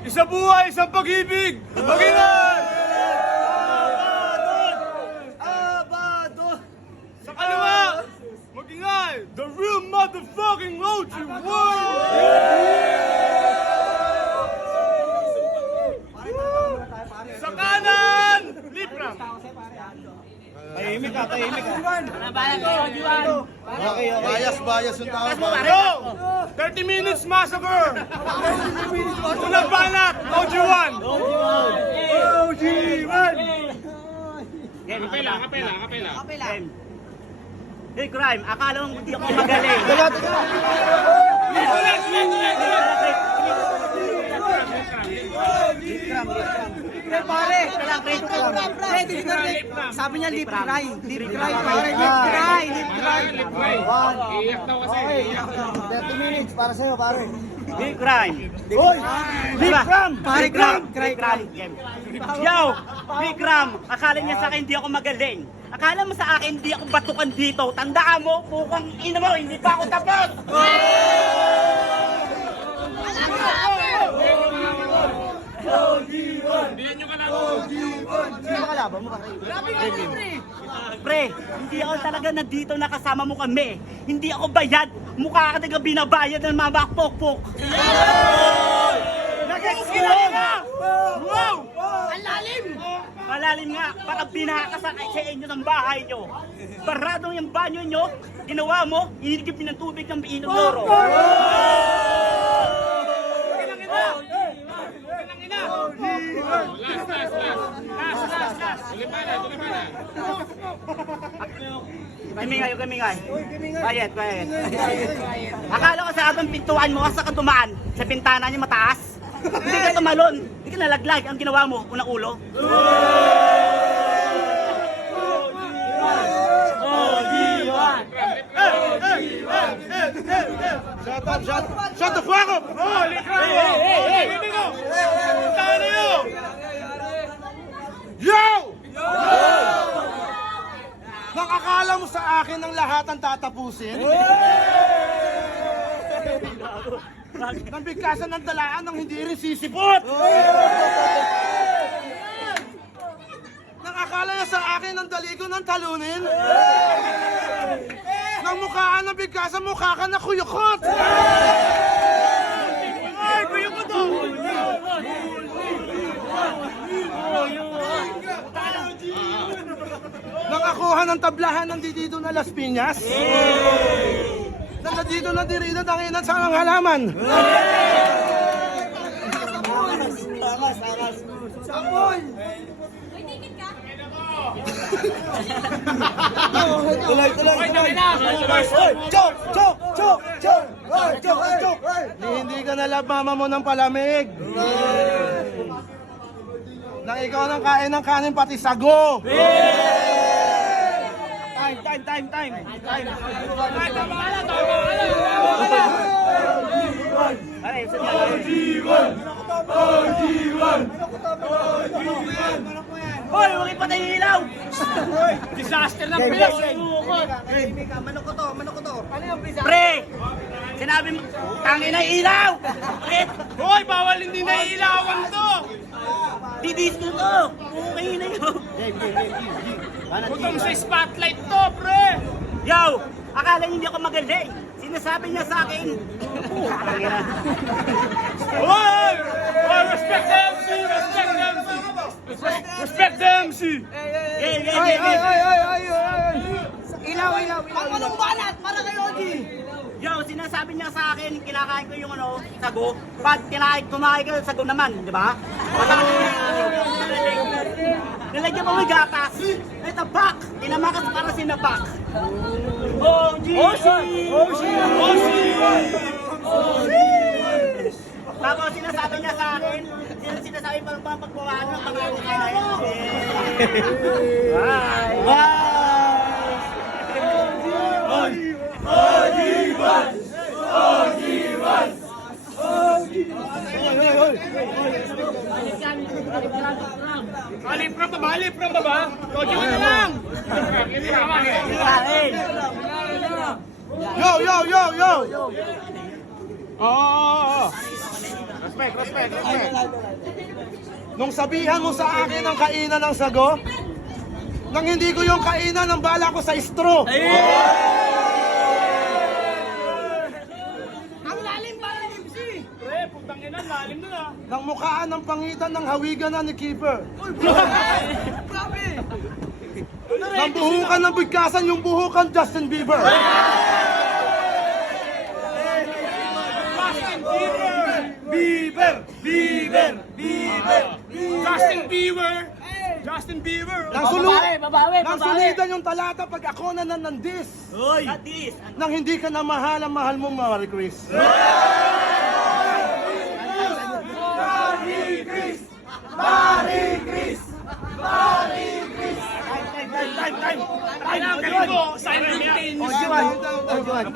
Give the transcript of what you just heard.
Isa buhay, isang pag-ibig! Mag-ingat! Sa kaliwa! Mag-ingay! The real motherfucking OG world! Sa kanan! Libram! Tahimik ka, tahimik ka. Bias yung tao. Go! 30 minutes massacre! Unang banat! OG1! OG1! Kapela. Hey, crime. Akala mo hindi ako magaling. Pare, sabi niya lip cry. Lip cry, pare. Lip cry. Iyak daw kasi. 30 minutes para sa'yo, pare. Hey, crime. Hoy! Bikram! Bikram! Bikram! Yo! Bikram! Akala niya sa akin hindi ako magaling. Akala mo sa akin hindi ako batukan dito. Tandaan mo, pukang ina mo, hindi pa ako tapos! Sino kalaban mo, pare? Pre, hindi ako talaga nandito nakasama mo kami. Hindi ako bayad. Mukha ka talaga binabayad ng mga pokpok. Wow! Ang lalim! Malalim nga, para binakasan sa inyo ng bahay nyo. Baradong yung banyo nyo, ginawa mo, inigip ng tubig ng inom-loro. Kamingay. Quiet. Akala ko sa atong pintuan mo, asa ka tumaan? Sa pintana niya mataas? Hindi ka tumalon, hindi ka nalaglag. Ang ginawa mo, unang ulo. Shut the fuck up! Holy crap! Yo! Nakakala mo sa akin ang lahat ang tatapusin? Nang bigkasan ng dalaan ng hindi rin sisipot! Nakakala niya sa akin ang daligo ng talunin? Nang mukhaan ng bigkasan, mukha ka na kuyukot! Ay, kuyukot to! Nakakuha ng tablahan ng didito na Las Piñas? Nandito na dirito tanginan sa mga halaman? Samoy! Tuloy! Chok! Hindi ka nalab mama mo ng palamig. Nang ikaw nang kain ng kanin pati sago. Time. Hoy, huwag ipatay yung ilaw! Disaster ng Pilas eh! Manok ko to. Pre! Sinabi mo, tangin na ilaw! Bakit? Hoy, bawal hindi na ilawan to. Didis ko to! Okay na yun! Butong sa spotlight to, pre. Yo! Akala niyo hindi ako magaling! Sinasabi niya sa akin! Hoy! Hoy, respect the MC! Respect the MC! Ilaw. Anong banat para kay Oji? Yo, sinasabi niya sa akin, kinakain ko yung sago. Pag kumain ka sago naman, di ba? Nilagyan mo may gatas. May tabak. Tinamakas para sinapak. Oji! Tapos sinasabi niya sa akin, sinasabi pa ng pagbuhaan ng mga kakain. Alipram ba? Kojo na lang! Yo! Oo! respect. Nung sabihan mo sa akin ang kainan ng sago, nang hindi ko yung kainan ng bala ko sa straw. Nang mukhaan ng pangitan ng hawigan na ni Keeper. Nang buhukan ng bigkasan yung buhukan Justin Bieber. Justin Bieber! Nang sulidan yung talata pag ako na nanandis. Kadis. Nang hindi ka na mahal ang mahal mo, Marie Chris. Time! Simon, Oh, Juan.